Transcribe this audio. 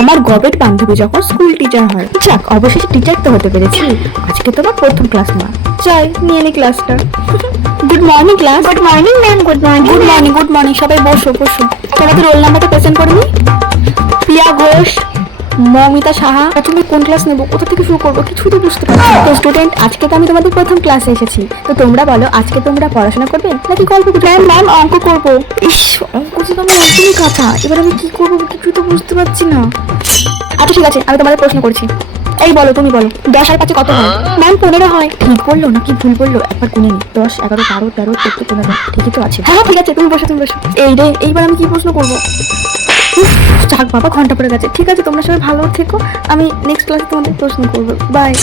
আমার গবেট বান্ধবী যখন স্কুল টিচার হয়। যাক অবশেষে টিচার তো হতে পেরেছি। আজকে তো আমার প্রথম ক্লাস না চাই নিয়ে নি ক্লাসটা good morning class good morning ma'am good morning good morning good morning সবাই বসো বসো। তোমাদের রোল নাম্বারটা প্রেজেন্ট করে নি? প্রিয়া ঘোষ মমিতা সাহা প্রথমে কোন ক্লাস নেব কোথা থেকে শুরু করব কিছুই তো বুঝতে পারছি তো স্টুডেন্ট আজকে তো আমি তোমাদের প্রথম ক্লাসে এসেছি। তো তোমরা বলো আজকে তোমরা পড়াশোনা করবে নাকি গল্প ম্যাম ম্যাম অঙ্ক করব। ইস অঙ্ক যে আমার একদমই কাঁচা এবার আমি কি করব কিছুই তো বুঝতে পারছি না। আচ্ছা ঠিক আছে আমি তোমাদের প্রশ্ন করছি। এই বলো তুমি বলো দশ আর পাঁচে কত হয়? ম্যাম পনেরো হয়। ঠিক বলল নাকি ভুল বলল? একবার গুনে নি। দশ এগারো বারো তেরো চোদ্দ পনেরো ঠিকই তো আছে। হ্যাঁ ঠিক আছে তুমি বসো তুমি বসো। এই রে এইবার আমি কি প্রশ্ন করব? যাক বাবা, ঘণ্টা পড়ে গেছে। ঠিক আছে, তোমরা সবাই ভালো থেকো। আমি নেক্সট ক্লাসে তোমাদের প্রশ্ন করব। বাই